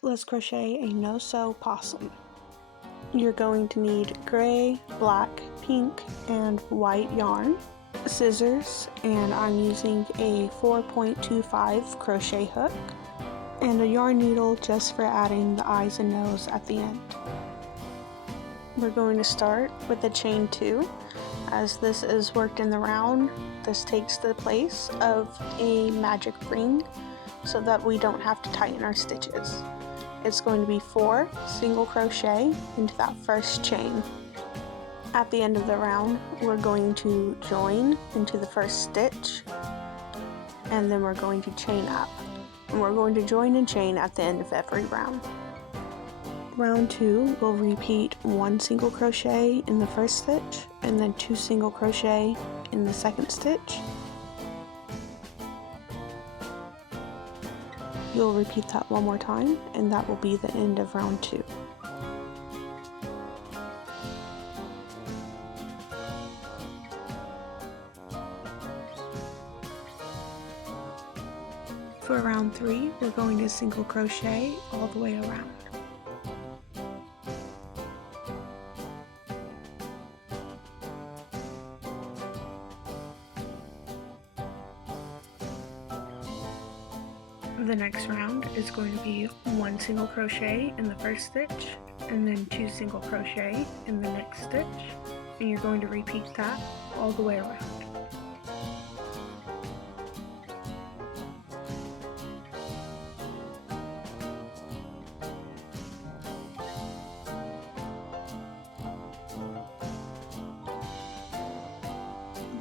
Let's crochet a no-sew possum. You're going to need gray, black, pink, and white yarn, scissors, and I'm using a 4.25 crochet hook, and a yarn needle just for adding the eyes and nose at the end. We're going to start with the chain 2. As this is worked in the round, this takes the place of a magic ring so that we don't have to tighten our stitches. It's going to be 4 single crochet into that first chain. At the end of the round, we're going to join into the first stitch, and then we're going to chain up. And we're going to join and chain at the end of every round. Round 2, we'll repeat 1 single crochet in the first stitch, and then 2 single crochet in the second stitch. You'll repeat that one more time, and that will be the end of round 2. For round 3, we're going to single crochet all the way around. The next round is going to be 1 single crochet in the first stitch, and then 2 single crochet in the next stitch, and you're going to repeat that all the way around.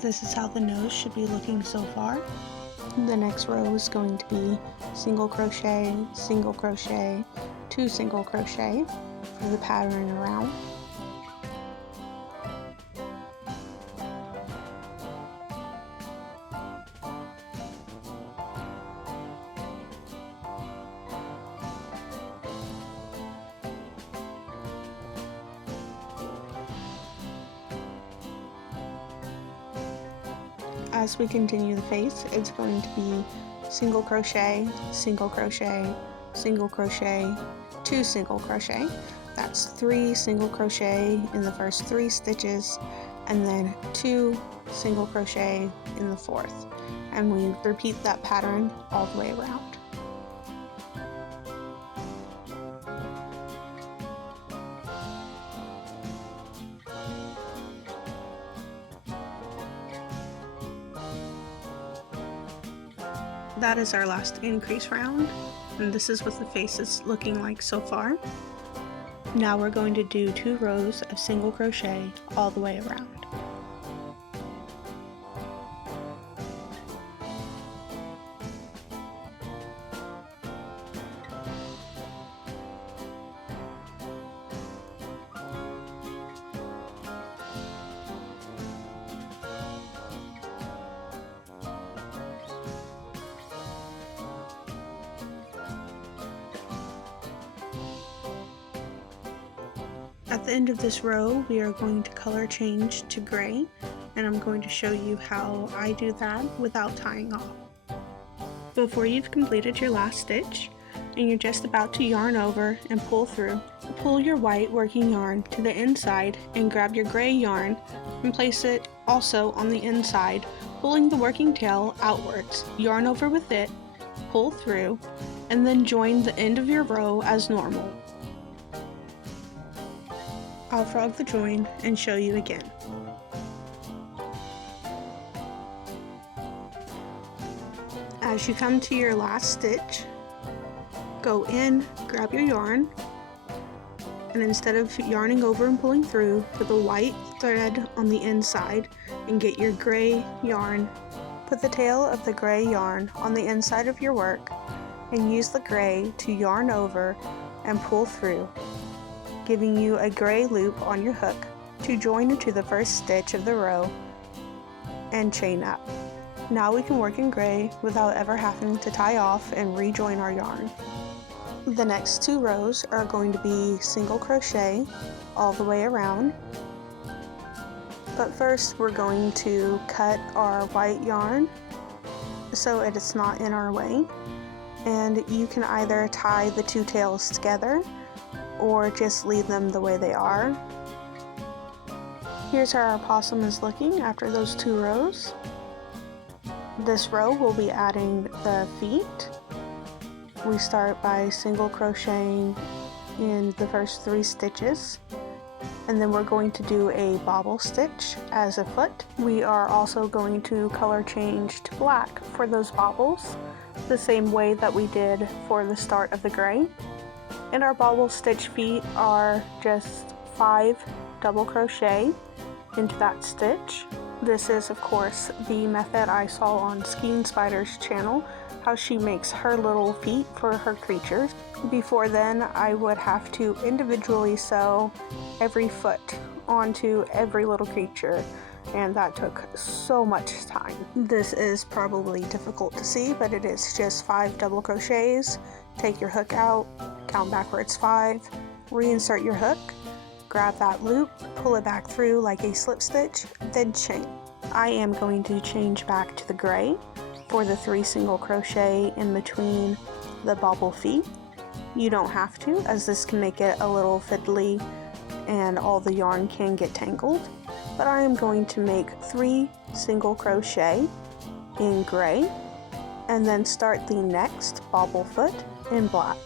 This is how the nose should be looking so far. The next row is going to be single crochet, 2 single crochet for the pattern around. As we continue the face, it's going to be single crochet, single crochet, single crochet, 2 single crochet. That's 3 single crochet in the first 3 stitches, and then 2 single crochet in the 4th. And we repeat that pattern all the way around. That is our last increase round, and this is what the face is looking like so far. Now we're going to do 2 rows of single crochet all the way around. At the end of this row, we are going to color change to gray, and I'm going to show you how I do that without tying off. Before you've completed your last stitch, and you're just about to yarn over and pull through, pull your white working yarn to the inside and grab your gray yarn and place it also on the inside, pulling the working tail outwards. Yarn over with it, pull through, and then join the end of your row as normal. I'll frog the join and show you again. As you come to your last stitch, go in, grab your yarn, and instead of yarning over and pulling through, put the white thread on the inside and get your gray yarn. Put the tail of the gray yarn on the inside of your work and use the gray to yarn over and pull through, giving you a gray loop on your hook to join into the first stitch of the row and chain up. Now we can work in gray without ever having to tie off and rejoin our yarn. The next 2 rows are going to be single crochet all the way around, but first we're going to cut our white yarn so it is not in our way, and you can either tie the two tails together or just leave them the way they are. Here's how our possum is looking after those 2 rows. This row we'll be adding the feet. We start by single crocheting in the first 3 stitches, and then we're going to do a bobble stitch as a foot. We are also going to color change to black for those bobbles, the same way that we did for the start of the gray. And our bobble stitch feet are just 5 double crochet into that stitch. This is of course the method I saw on Skein Spider's channel, how she makes her little feet for her creatures. Before then, I would have to individually sew every foot onto every little creature, and that took so much time. This is probably difficult to see, but it is just 5 double crochets. Take your hook out, count backwards 5, reinsert your hook, grab that loop, pull it back through like a slip stitch, then chain. I am going to change back to the gray for the 3 single crochet in between the bobble feet. You don't have to, as this can make it a little fiddly and all the yarn can get tangled, but I am going to make 3 single crochet in gray and then start the next bobble foot in black.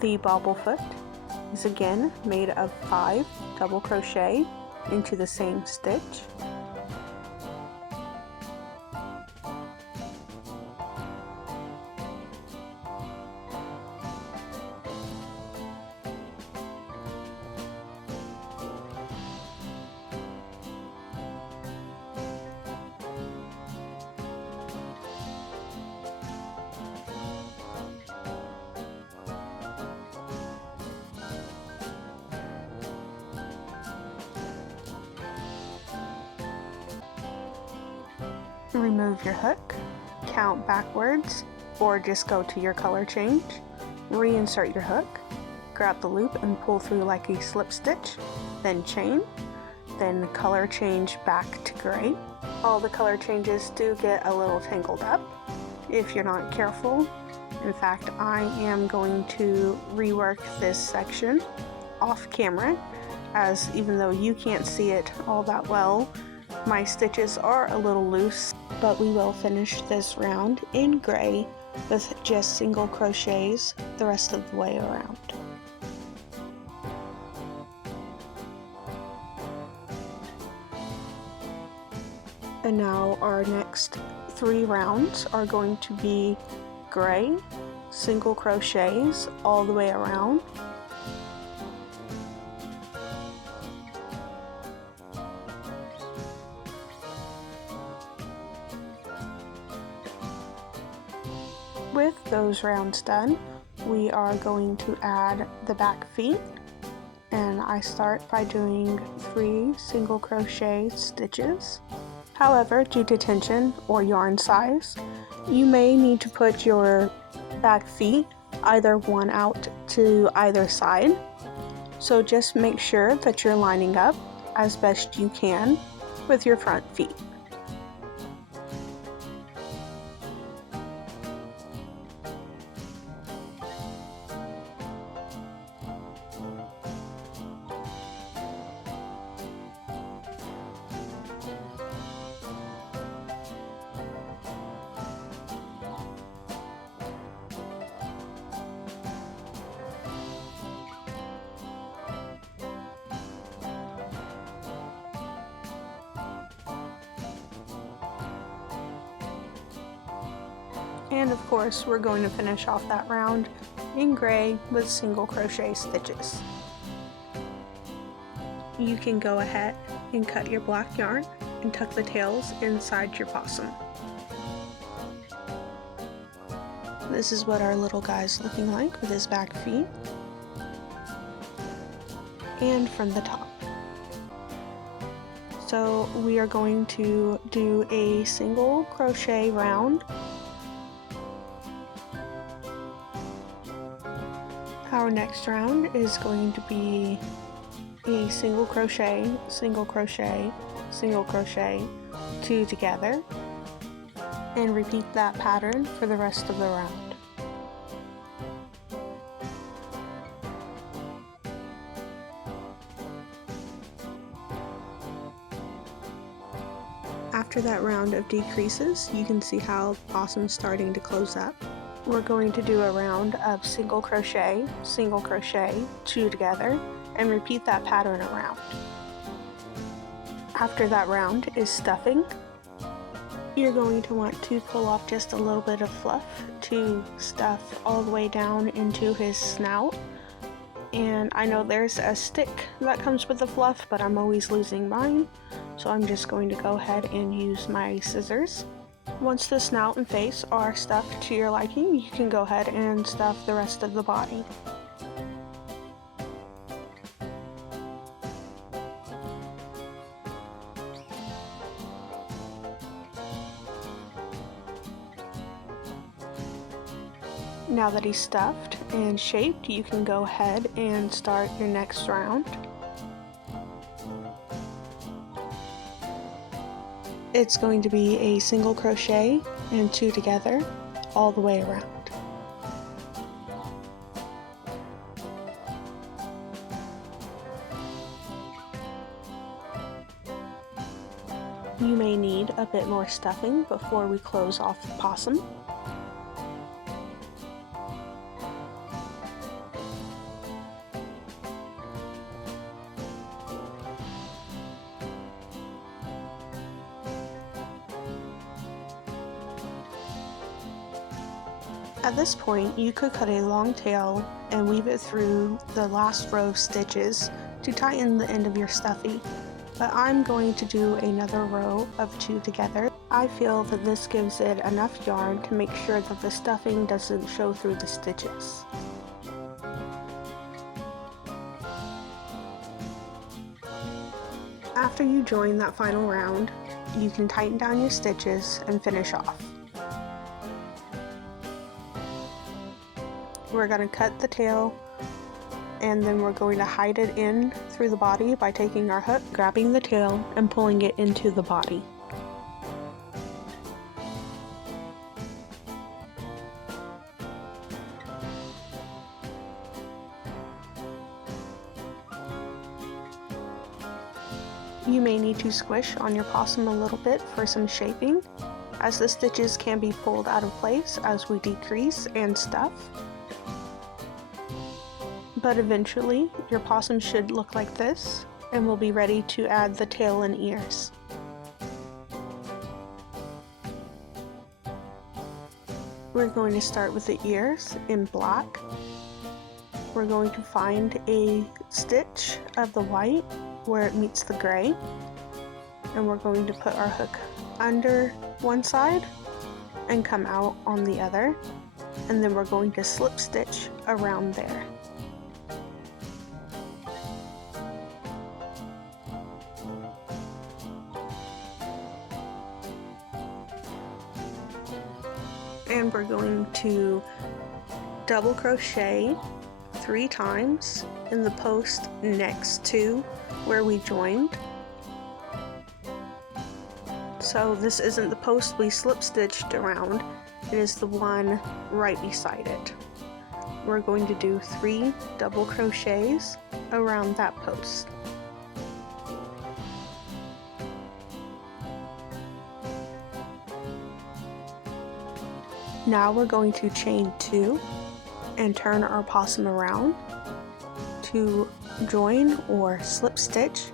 The bobble foot is again made of 5 double crochet into the same stitch. Remove your hook, count backwards, or just go to your color change. Reinsert your hook, grab the loop and pull through like a slip stitch, then chain, then color change back to gray. All the color changes do get a little tangled up if you're not careful. In fact, I am going to rework this section off camera, as even though you can't see it all that well, my stitches are a little loose, but we will finish this round in gray with just single crochets the rest of the way around. And now our next 3 rounds are going to be gray, single crochets all the way around. With those rounds done, we are going to add the back feet, and I start by doing 3 single crochet stitches. However, due to tension or yarn size, you may need to put your back feet either one out to either side. So just make sure that you're lining up as best you can with your front feet. And of course, we're going to finish off that round in gray with single crochet stitches. You can go ahead and cut your black yarn and tuck the tails inside your possum. This is what our little guy's looking like with his back feet and from the top. So we are going to do a single crochet round. Our next round is going to be a single crochet, single crochet, single crochet, 2 together, and repeat that pattern for the rest of the round. After that round of decreases, you can see how the possum's starting to close up. We're going to do a round of single crochet, 2 together, and repeat that pattern around. After that round is stuffing. You're going to want to pull off just a little bit of fluff to stuff all the way down into his snout. And I know there's a stick that comes with the fluff, but I'm always losing mine, so I'm just going to go ahead and use my scissors. Once the snout and face are stuffed to your liking, you can go ahead and stuff the rest of the body. Now that he's stuffed and shaped, you can go ahead and start your next round. It's going to be a single crochet and 2 together all the way around. You may need a bit more stuffing before we close off the possum. At this point, you could cut a long tail and weave it through the last row of stitches to tighten the end of your stuffy, but I'm going to do another row of 2 together. I feel that this gives it enough yarn to make sure that the stuffing doesn't show through the stitches. After you join that final round, you can tighten down your stitches and finish off. We're going to cut the tail, and then we're going to hide it in through the body by taking our hook, grabbing the tail, and pulling it into the body. You may need to squish on your possum a little bit for some shaping, as the stitches can be pulled out of place as we decrease and stuff. But eventually, your possum should look like this, and we'll be ready to add the tail and ears. We're going to start with the ears in black. We're going to find a stitch of the white where it meets the gray, and we're going to put our hook under one side and come out on the other, and then we're going to slip stitch around there. And we're going to double crochet 3 times in the post next to where we joined. So this isn't the post we slip stitched around, it is the one right beside it. We're going to do 3 double crochets around that post. Now we're going to chain 2 and turn our possum around to join or slip stitch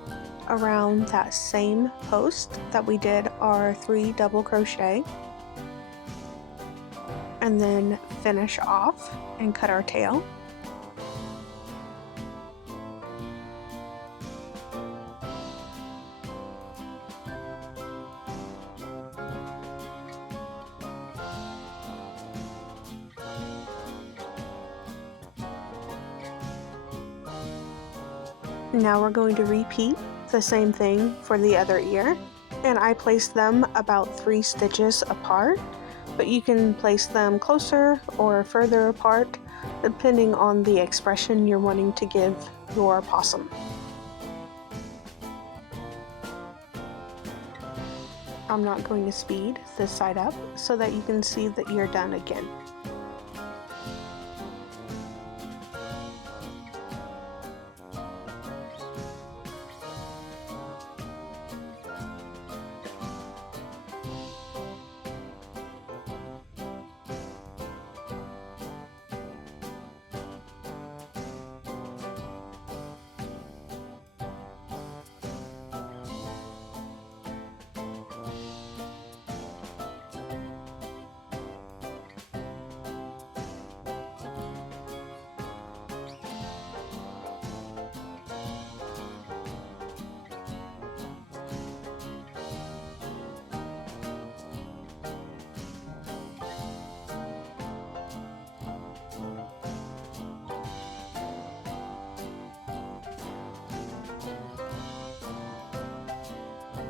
around that same post that we did our 3 double crochet, and then finish off and cut our tail. Now we're going to repeat the same thing for the other ear, and I placed them about 3 stitches apart, but you can place them closer or further apart depending on the expression you're wanting to give your possum. I'm not going to speed this side up so that you can see that you're done again.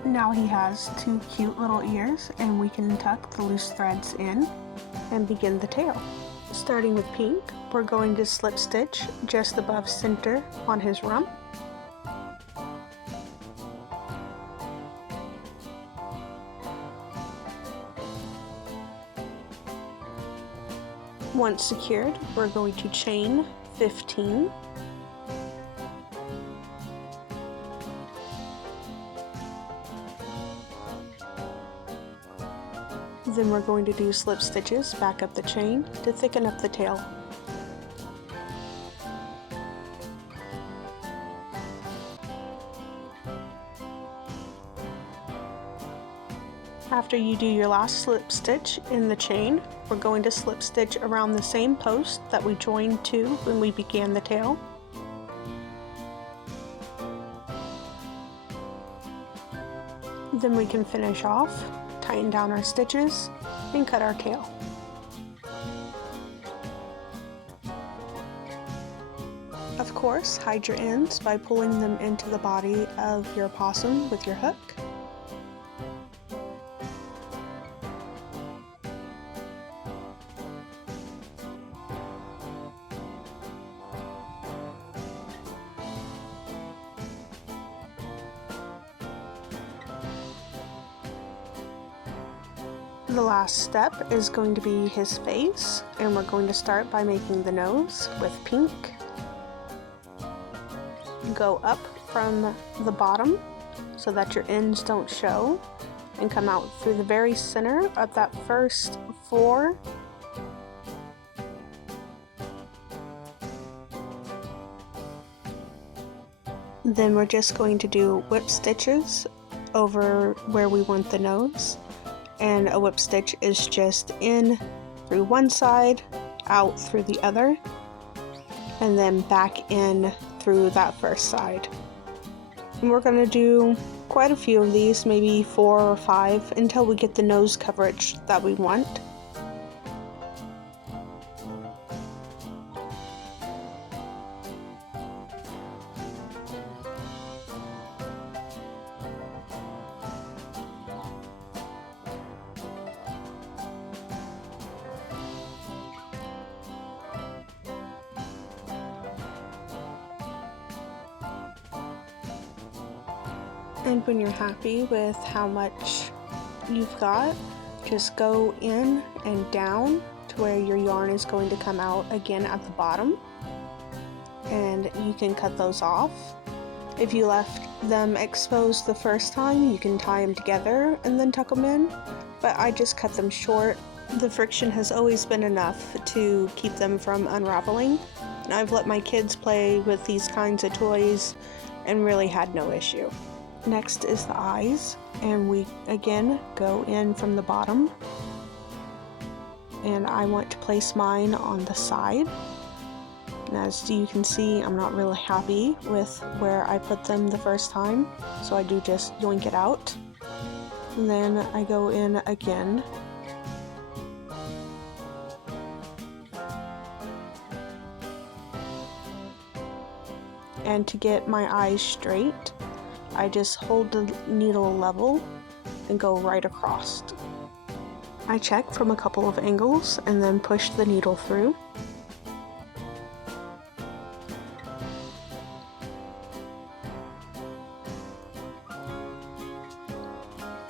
Now he has two cute little ears, and we can tuck the loose threads in and begin the tail. Starting with pink, we're going to slip stitch just above center on his rump. Once secured, we're going to chain 15. Then we're going to do slip stitches back up the chain to thicken up the tail. After you do your last slip stitch in the chain, we're going to slip stitch around the same post that we joined to when we began the tail. Then we can finish off, tighten down our stitches, and cut our tail. Of course, hide your ends by pulling them into the body of your opossum with your hook. The last step is going to be his face, and we're going to start by making the nose with pink. Go up from the bottom so that your ends don't show, and come out through the very center of that first 4. Then we're just going to do whip stitches over where we want the nose. And a whip stitch is just in through one side, out through the other, and then back in through that first side. And we're going to do quite a few of these, maybe 4 or 5, until we get the nose coverage that we want. And when you're happy with how much you've got, just go in and down to where your yarn is going to come out again at the bottom, and you can cut those off. If you left them exposed the first time, you can tie them together and then tuck them in, but I just cut them short. The friction has always been enough to keep them from unraveling, and I've let my kids play with these kinds of toys and really had no issue. Next is the eyes, and we again go in from the bottom, and I want to place mine on the side. And as you can see, I'm not really happy with where I put them the first time, so I do just yoink it out, and then I go in again. And to get my eyes straight, I just hold the needle level and go right across. I check from a couple of angles and then push the needle through.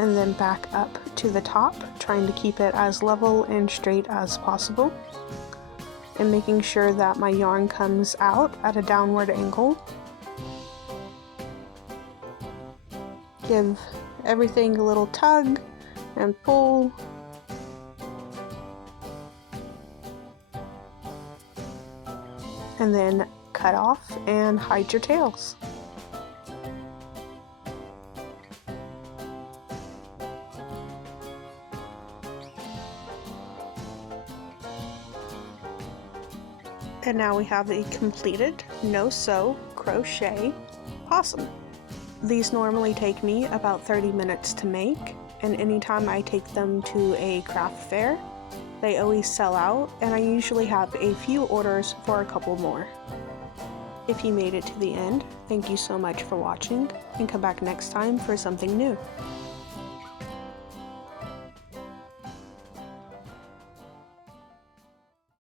And then back up to the top, trying to keep it as level and straight as possible, and making sure that my yarn comes out at a downward angle. Give everything a little tug and pull. And then cut off and hide your tails. And now we have a completed no sew crochet possum. These normally take me about 30 minutes to make, and anytime I take them to a craft fair, they always sell out, and I usually have a few orders for a couple more. If you made it to the end, thank you so much for watching, and come back next time for something new.